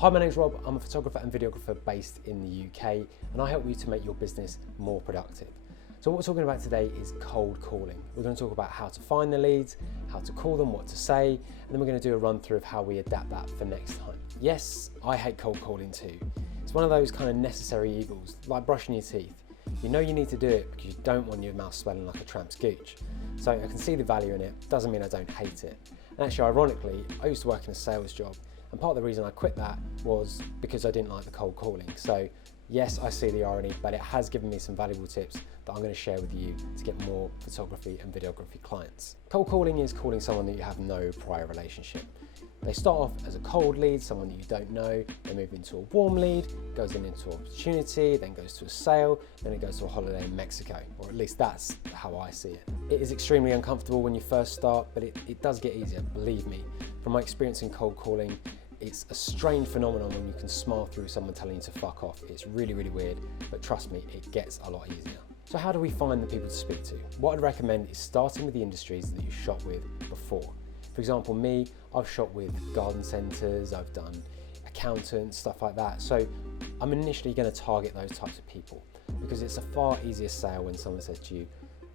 Hi, my name's Rob. I'm a photographer and videographer based in the UK, and I help you to make your business more productive. So what we're talking about today is cold calling. We're going to talk about how to find the leads, how to call them, what to say, and then we're going to do a run through of how we adapt that for next time. Yes, I hate cold calling too. It's one of those kind of necessary evils, like brushing your teeth. You know you need to do it because you don't want your mouth smelling like a tramp's gooch. So I can see the value in it, doesn't mean I don't hate it. And actually, ironically, I used to work in a sales job, and part of the reason I quit that was because I didn't like the cold calling. So yes, I see the irony, but it has given me some valuable tips that I'm going to share with you to get more photography and videography clients. Cold calling is calling someone that you have no prior relationship. They start off as a cold lead, someone that you don't know, they move into a warm lead, goes into opportunity, then goes to a sale, then it goes to a holiday in Mexico, or at least that's how I see it. It is extremely uncomfortable when you first start, but it does get easier, believe me. From my experience in cold calling, it's a strange phenomenon when you can smile through someone telling you to fuck off. It's really, really weird, but trust me, it gets a lot easier. So how do we find the people to speak to? What I'd recommend is starting with the industries that you shop with before. For example, me, I've shot with garden centres, I've done accountants, stuff like that. So I'm initially going to target those types of people because it's a far easier sale when someone says to you,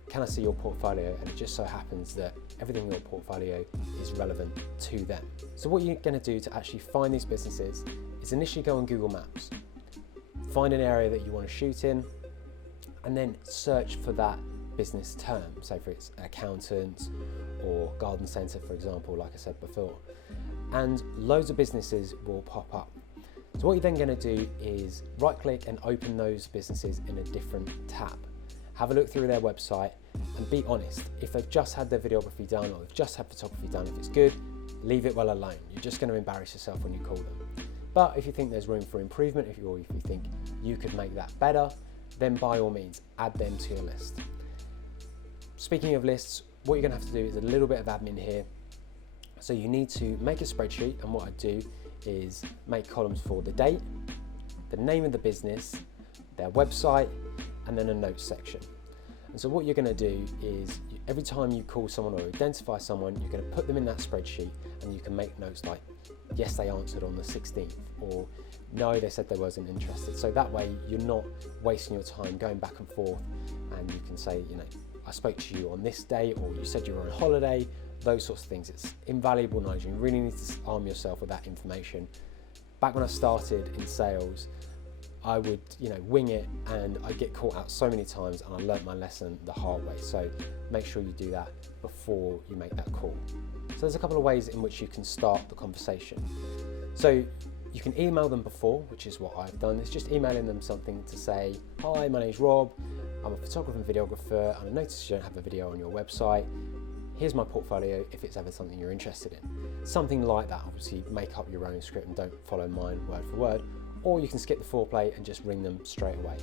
can I see your portfolio? And it just so happens that everything in your portfolio is relevant to them. So what you're going to do to actually find these businesses is initially go on Google Maps, find an area that you want to shoot in, and then search for that business term. So for it's accountant or garden centre, for example, like I said before. And loads of businesses will pop up. So what you're then going to do is right click and open those businesses in a different tab. Have a look through their website and be honest. If they've just had their videography done or they've just had photography done, if it's good, leave it well alone. You're just going to embarrass yourself when you call them. But if you think there's room for improvement, if you think you could make that better, then by all means, add them to your list. Speaking of lists, what you're going to have to do is a little bit of admin here. So you need to make a spreadsheet, and what I do is make columns for the date, the name of the business, their website, and then a notes section. And so what you're going to do is every time you call someone or identify someone, you're going to put them in that spreadsheet, and you can make notes like, yes, they answered on the 16th, or no, they said they wasn't interested. So that way you're not wasting your time going back and forth, and you can say, you know, I spoke to you on this day, or you said you were on holiday, those sorts of things. It's invaluable knowledge. You really need to arm yourself with that information. Back when I started in sales, I would, wing it, and I'd get caught out so many times, and I learnt my lesson the hard way. So make sure you do that before you make that call. So there's a couple of ways in which you can start the conversation. So you can email them before, which is what I've done. It's just emailing them something to say, hi, my name's Rob, I'm a photographer and videographer, and I noticed you don't have a video on your website. Here's my portfolio if it's ever something you're interested in. Something like that. Obviously make up your own script and don't follow mine word for word, or you can skip the foreplay and just ring them straight away.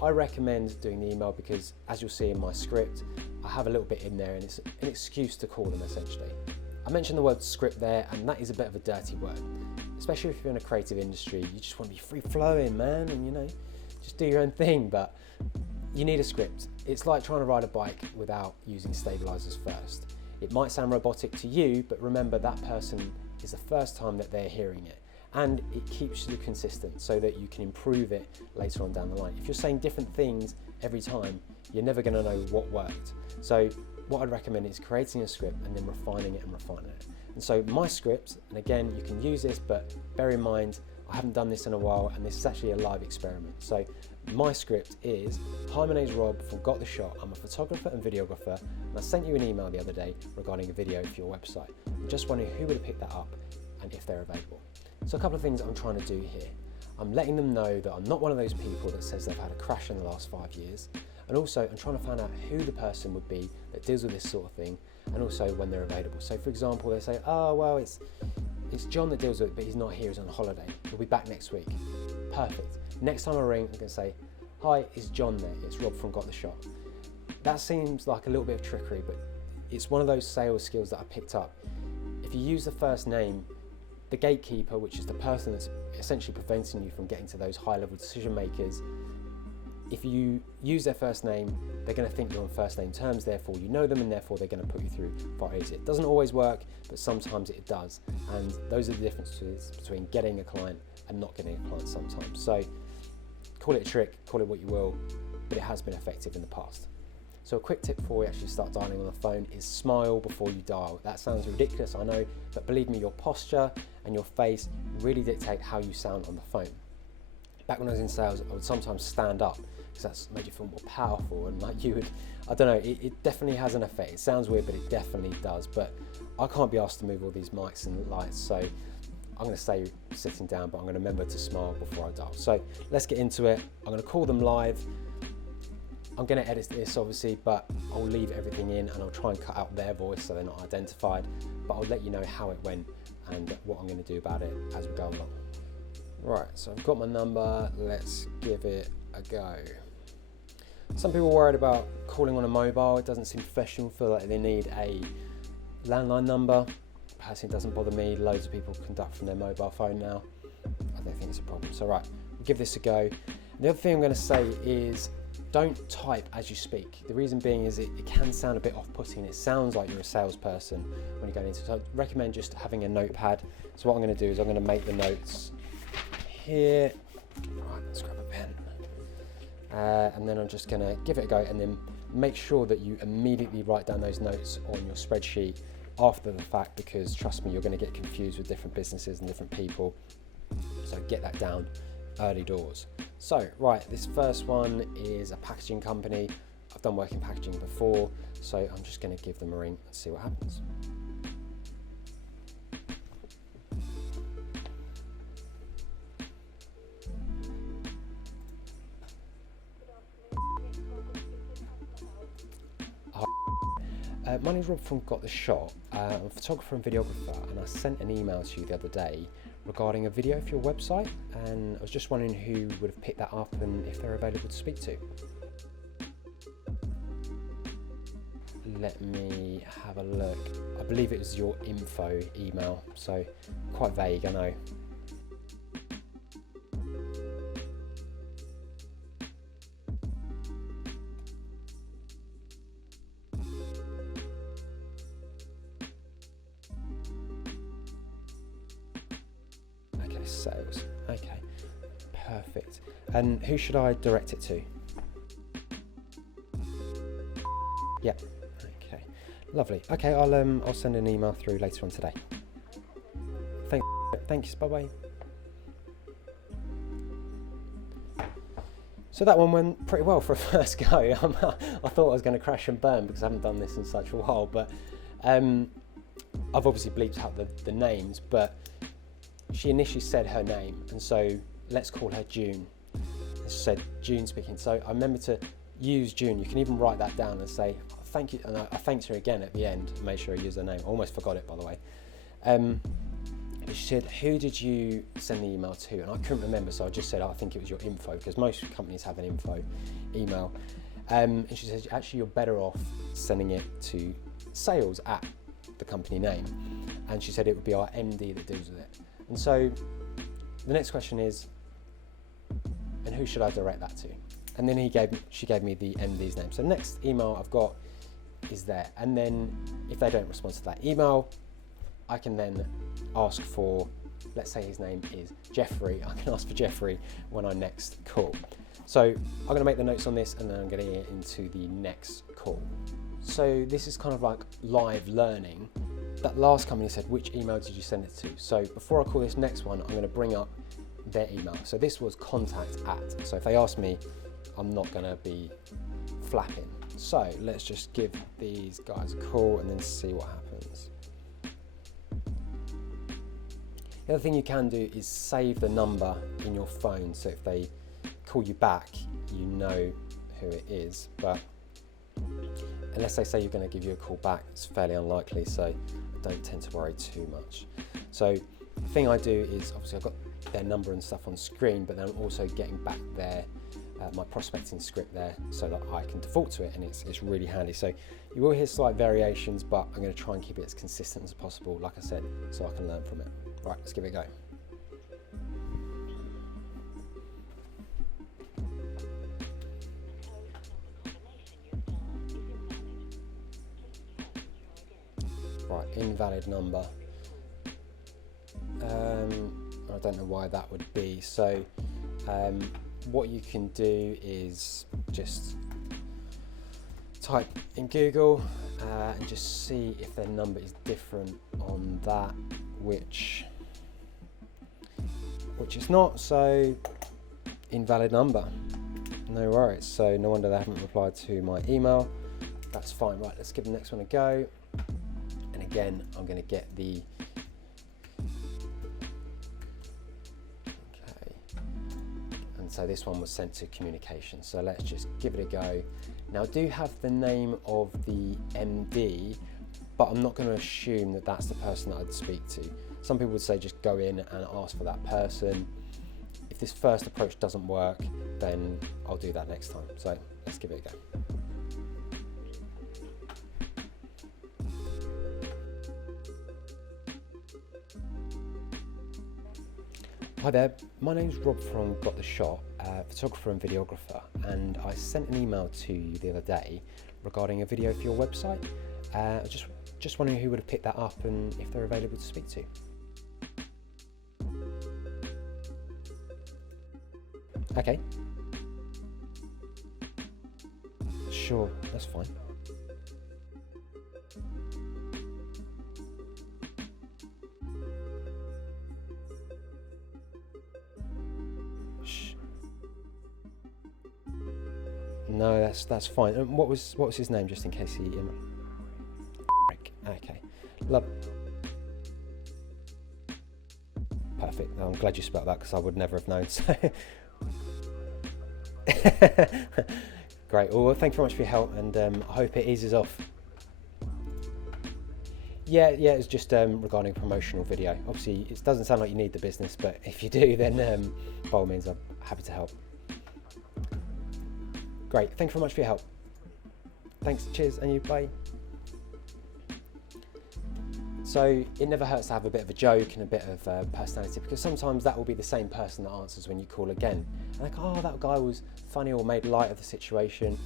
I recommend doing the email because, as you'll see in my script, I have a little bit in there and it's an excuse to call them essentially. I mentioned the word script there, and that is a bit of a dirty word, especially if you're in a creative industry. You just want to be free flowing, man, and just do your own thing, but you need a script. It's like trying to ride a bike without using stabilizers first. It might sound robotic to you, but remember that person is the first time that they're hearing it, and it keeps you consistent so that you can improve it later on down the line. If you're saying different things every time, you're never going to know what worked. So what I'd recommend is creating a script and then refining it and refining it. And so my script, and again, you can use this, but bear in mind, I haven't done this in a while, and this is actually a live experiment. So my script is, hi, my name's Rob from Got The Shot. I'm a photographer and videographer, and I sent you an email the other day regarding a video for your website. I'm just wondering who would have picked that up and if they're available. So a couple of things I'm trying to do here. I'm letting them know that I'm not one of those people that says they've had a crash in the last 5 years. And also I'm trying to find out who the person would be that deals with this sort of thing, and also when they're available. So for example, they say, oh, well, it's John that deals with it, but he's not here, he's on holiday. He'll be back next week. Perfect. Next time I ring, I'm going to say, hi, it's John there. It's Rob from Got The Shot. That seems like a little bit of trickery, but it's one of those sales skills that I picked up. If you use the first name, the gatekeeper, which is the person that's essentially preventing you from getting to those high-level decision makers, if you use their first name, they're going to think you're on first name terms, therefore you know them, and therefore they're going to put you through far easier. It doesn't always work, but sometimes it does. And those are the differences between getting a client and not getting a client sometimes. So call it a trick, call it what you will, but it has been effective in the past. So a quick tip before we actually start dialing on the phone is smile before you dial. That sounds ridiculous, I know, but believe me, your posture and your face really dictate how you sound on the phone. Back when I was in sales, I would sometimes stand up because that's made you feel more powerful, and like you would, I don't know, it definitely has an effect. It sounds weird, but it definitely does. But I can't be asked to move all these mics and lights, so I'm going to stay sitting down, but I'm going to remember to smile before I dial. So let's get into it. I'm going to call them live. I'm going to edit this obviously, but I'll leave everything in and I'll try and cut out their voice so they're not identified, but I'll let you know how it went and what I'm going to do about it as we go along. Right, so I've got my number, let's give it a go. Some people are worried about calling on a mobile. It doesn't seem professional, feel like they need a landline number. Personally, it doesn't bother me. Loads of people conduct from their mobile phone now. I don't think it's a problem. So right, we'll give this a go. And the other thing I'm going to say is don't type as you speak. The reason being is it can sound a bit off-putting. It sounds like you're a salesperson when you're going into it. So I recommend just having a notepad. So what I'm going to do is I'm going to make the notes here. Right, let's grab a pen. And then I'm just going to give it a go, and then make sure that you immediately write down those notes on your spreadsheet after the fact, because trust me, you're going to get confused with different businesses and different people. So get that down early doors. So right, this first one is a packaging company. I've done work in packaging before, so I'm just going to give them a ring and see what happens. My name's Rob from Got The Shot. I'm a photographer and videographer, and I sent an email to you the other day regarding a video for your website, and I was just wondering who would have picked that up and if they're available to speak to. Let me have a look. I believe it was your info email, so quite vague, I know. Sales. Okay, perfect. And who should I direct it to? Yeah. Okay. Lovely. Okay, I'll send an email through later on today. Thanks. Bye bye. So that one went pretty well for a first go. I thought I was going to crash and burn because I haven't done this in such a while, but I've obviously bleeped out the names, but she initially said her name, and so let's call her June. She said June speaking, so I remember to use June. You can even write that down and say thank you, and I thanked her again at the end, made sure I use her name. I almost forgot it, by the way. She said, who did you send the email to? And I couldn't remember, so I just said, I think it was your info, because most companies have an info email. And she said, actually, you're better off sending it to sales at the company name. And she said it would be our MD that deals with it. And so the next question is, and who should I direct that to? And then she gave me the MD's name. So next email I've got is there. And then if they don't respond to that email, I can then ask for, let's say his name is Jeffrey. I can ask for Jeffrey when I next call. So I'm going to make the notes on this, and then I'm going to get into the next call. So this is kind of like live learning. That last company said, which email did you send it to? So before I call this next one, I'm going to bring up their email. So this was contact at. So if they ask me, I'm not going to be flapping. So let's just give these guys a call and then see what happens. The other thing you can do is save the number in your phone, so if they call you back, you know who it is. But unless they say you're going to give you a call back, it's fairly unlikely, so I don't tend to worry too much. So the thing I do is, obviously I've got their number and stuff on screen, but then I'm also getting back their my prospecting script there so that I can default to it, and it's really handy. So you will hear slight variations, but I'm going to try and keep it as consistent as possible, like I said, so I can learn from it. Right, let's give it a go. Right, invalid number. I'll don't know why that would be. So what you can do is just type in Google and just see if their number is different on that, which it's not, so invalid number. No worries, so no wonder they haven't replied to my email. That's fine. Right, let's give the next one a go. And again, I'm going to get the so this one was sent to communication, so let's just give it a go. Now I do have the name of the MD, but I'm not going to assume that that's the person that I'd speak to. Some people would say just go in and ask for that person. If this first approach doesn't work, then I'll do that next time. So let's give it a go. Hi there, my name's Rob from Got the Shot, photographer and videographer, and I sent an email to you the other day regarding a video for your website. Just wondering who would have picked that up and if they're available to speak to. Okay. Sure, that's fine. No, that's fine. And what was his name, just in case he? Okay, love. Perfect. I'm glad you spelled that because I would never have known. So. Great. Well, thank you very much for your help, and I hope it eases off. Yeah, it's just regarding a promotional video. Obviously, it doesn't sound like you need the business, but if you do, then by all means, I'm happy to help. Great, thank you very much for your help. Thanks, cheers, and you, bye. So it never hurts to have a bit of a joke and a bit of personality, because sometimes that will be the same person that answers when you call again. And like, oh, that guy was funny or made light of the situation.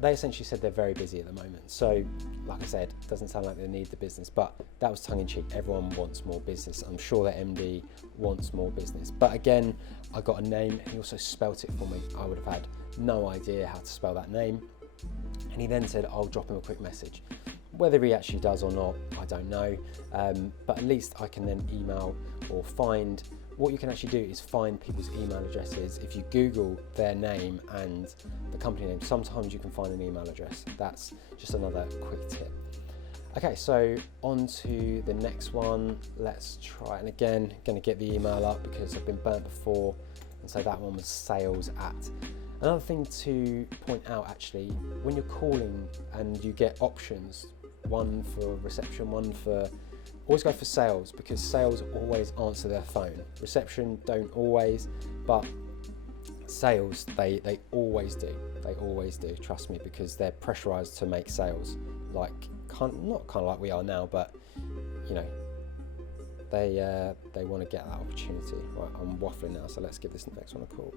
They essentially said they're very busy at the moment. So, like I said, it doesn't sound like they need the business, but that was tongue in cheek. Everyone wants more business. I'm sure that MD wants more business. But again, I got a name and he also spelt it for me. I would have had no idea how to spell that name. And he then said, I'll drop him a quick message. Whether he actually does or not, I don't know. But at least I can then email or find. What you can actually do is find people's email addresses. If you Google their name and the company name, sometimes you can find an email address. That's just another quick tip. Okay, so on to the next one. Let's try, and again, going to get the email up because I've been burnt before. And so that one was sales at. Another thing to point out actually, when you're calling and you get options, one for reception, one for, always go for sales, because sales always answer their phone. Reception don't always, but sales, they always do. They always do, trust me, because they're pressurized to make sales. Like, not kind of like we are now, but you know, they want to get that opportunity. Right, I'm waffling now, so let's give this next one a call.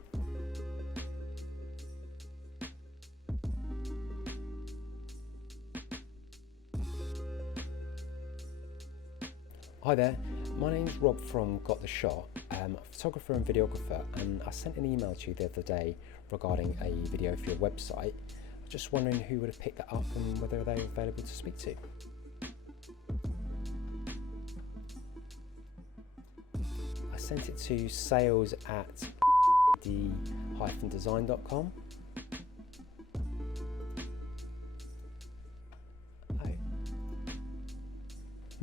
Hi there, my name's Rob from Got the Shot. I'm a photographer and videographer, and I sent an email to you the other day regarding a video for your website. I was just wondering who would have picked that up and whether they're available to speak to. I sent it to sales@d-design.com.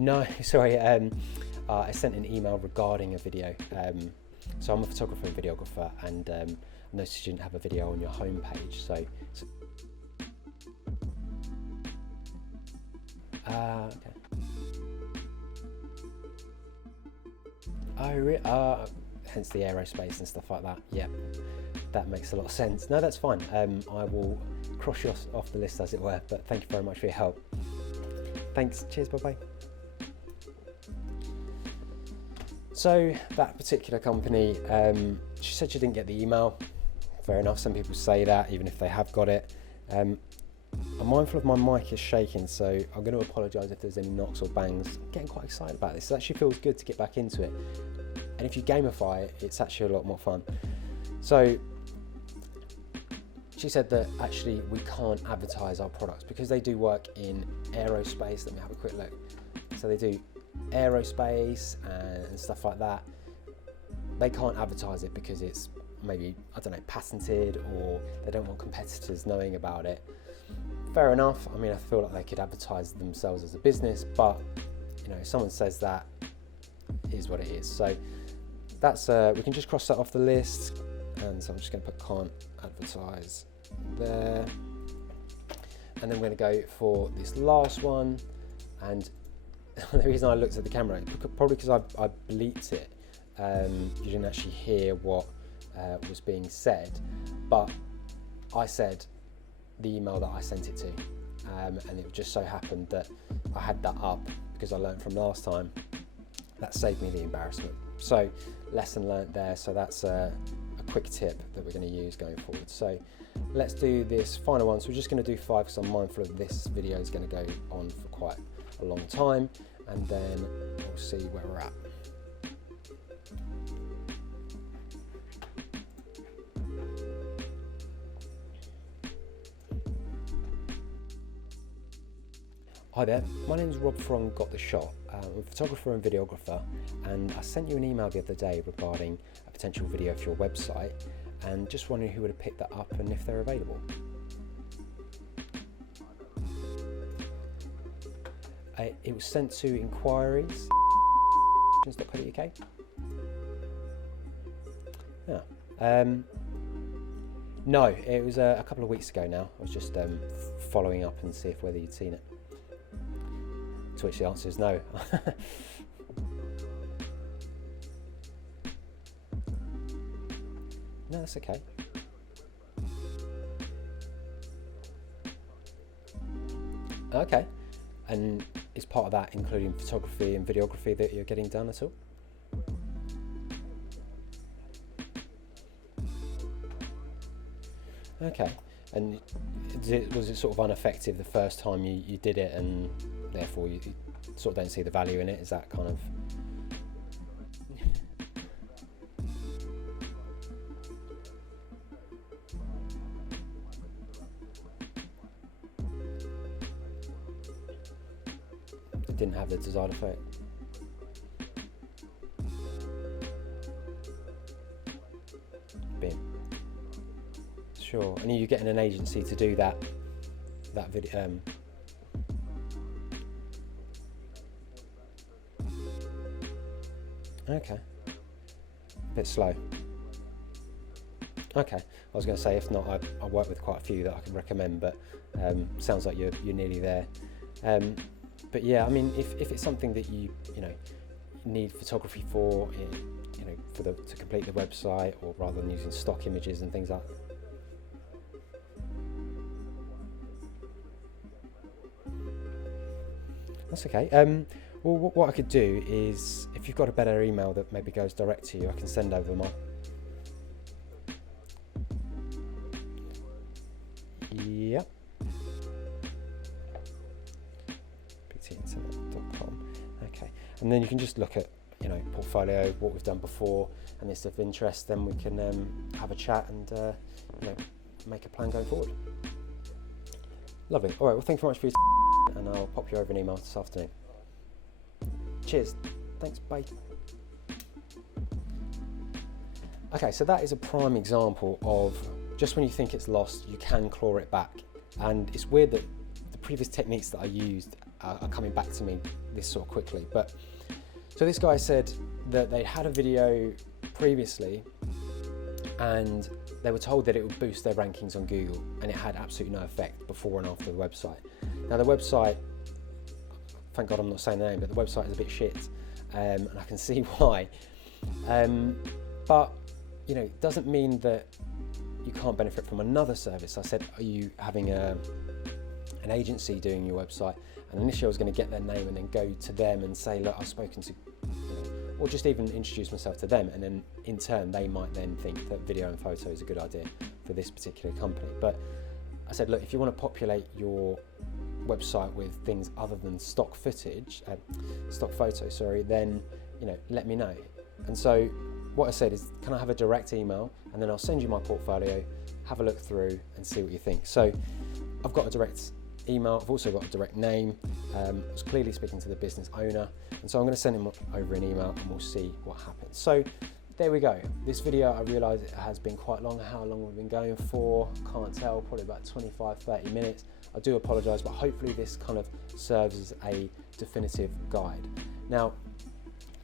No, sorry, I sent an email regarding a video. So I'm a photographer and videographer, and I noticed you didn't have a video on your homepage. So okay. Oh, hence the aerospace and stuff like that. Yep, that makes a lot of sense. No, that's fine. I will cross you off the list, as it were, but thank you very much for your help. Thanks, cheers, bye-bye. So that particular company, she said she didn't get the email. Fair enough, some people say that, even if they have got it. I'm mindful of my mic is shaking, so I'm going to apologise if there's any knocks or bangs. I'm getting quite excited about this. It actually feels good to get back into it. And if you gamify it, it's actually a lot more fun. So she said that actually we can't advertise our products because they do work in aerospace. Let me have a quick look. So they do aerospace and stuff like that. They can't advertise it because it's maybe, I don't know, patented, or they don't want competitors knowing about it. Fair enough. I mean, I feel like they could advertise themselves as a business, but you know, if someone says that, it is what it is. So that's we can just cross that off the list. And so I'm just going to put can't advertise there. And then we're going to go for this last one. And the reason I looked at the camera, probably because I bleeped it. You didn't actually hear what was being said, but I said the email that I sent it to, and it just so happened that I had that up because I learned from last time. That saved me the embarrassment. So lesson learned there. So that's a quick tip that we're going to use going forward. So let's do this final one. So we're just going to do 5 because I'm mindful of this video is going to go on for quite a long time, and then we'll see where we're at. Hi there, my name's Rob from Got The Shot. I'm a photographer and videographer, and I sent you an email the other day regarding a potential video for your website, and just wondering who would have picked that up and if they're available. It was sent to inquiries@.co.uk. Yeah. No, it was a couple of weeks ago now. I was just following up and see if whether you'd seen it. To which the answer is no. No, that's okay. Okay. And is part of that including photography and videography that you're getting done at all? Okay. And was it sort of ineffective the first time you did it, and therefore you sort of don't see the value in it? Is that kind of... It didn't have the desired effect? Bim. Sure. And are you getting an agency to do that video? Okay. A bit slow. Okay. I was going to say, if not, I work with quite a few that I can recommend, but sounds like you're nearly there. But yeah, I mean, if it's something that you need photography for, to complete the website, or rather than using stock images and things like that. That's okay. Well, what I could do is, if you've got a better email that maybe goes direct to you, I can send over mine. Yep. ptinternet.com. Okay. And then you can just look at, portfolio, what we've done before, and if it's of interest, then we can have a chat and, make a plan going forward. Lovely. All right. Well, thank you very much for your time, and I'll pop you over an email this afternoon. Cheers. Thanks. Bye. Okay, so that is a prime example of just when you think it's lost, you can claw it back. And it's weird that the previous techniques that I used are coming back to me this sort of quickly. But so this guy said that they had a video previously and they were told that it would boost their rankings on Google, and it had absolutely no effect before and after the website. Now the website, thank God I'm not saying the name, but the website is a bit shit, and I can see why. But it doesn't mean that you can't benefit from another service. I said, are you having an agency doing your website? And initially I was going to get their name and then go to them and say, look, I've spoken to, or just even introduce myself to them, and then in turn they might then think that video and photo is a good idea for this particular company. But I said, look, if you want to populate your website with things other than stock photos, then let me know. And so what I said is, can I have a direct email, and then I'll send you my portfolio, have a look through and see what you think. So I've got a direct email, I've also got a direct name. I was clearly speaking to the business owner, and so I'm going to send him over an email and we'll see what happens. So there we go. This video, I realise it has been quite long. How long we've been going for, can't tell, probably about 25-30 minutes. I do apologise, but hopefully this kind of serves as a definitive guide. Now,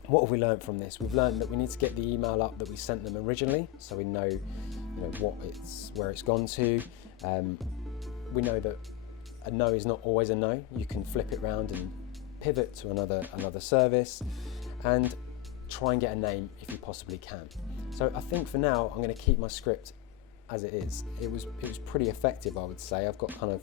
what have we learned from this? We've learned that we need to get the email up that we sent them originally, so we know, where it's gone to. We know that a no is not always a no. You can flip it around and pivot to another service, and try and get a name if you possibly can. So I think for now I'm going to keep my script as it is. It was pretty effective, I would say. I've got kind of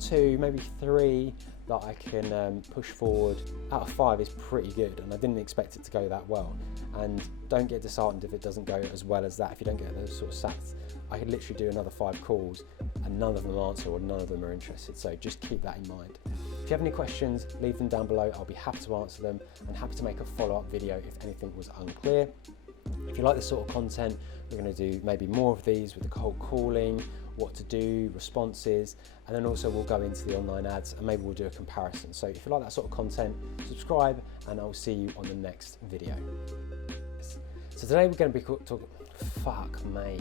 2, maybe 3 that I can push forward. Out of 5 is pretty good, and I didn't expect it to go that well. And don't get disheartened if it doesn't go as well as that. If you don't get those sort of sats, I could literally do another 5 calls and none of them answer, or none of them are interested. So just keep that in mind. If you have any questions, leave them down below. I'll be happy to answer them, and happy to make a follow-up video if anything was unclear. If you like this sort of content, we're going to do maybe more of these with the cold calling, what to do, responses, and then also we'll go into the online ads and maybe we'll do a comparison. So if you like that sort of content, subscribe, and I'll see you on the next video. So today we're going to be talking, fuck mate.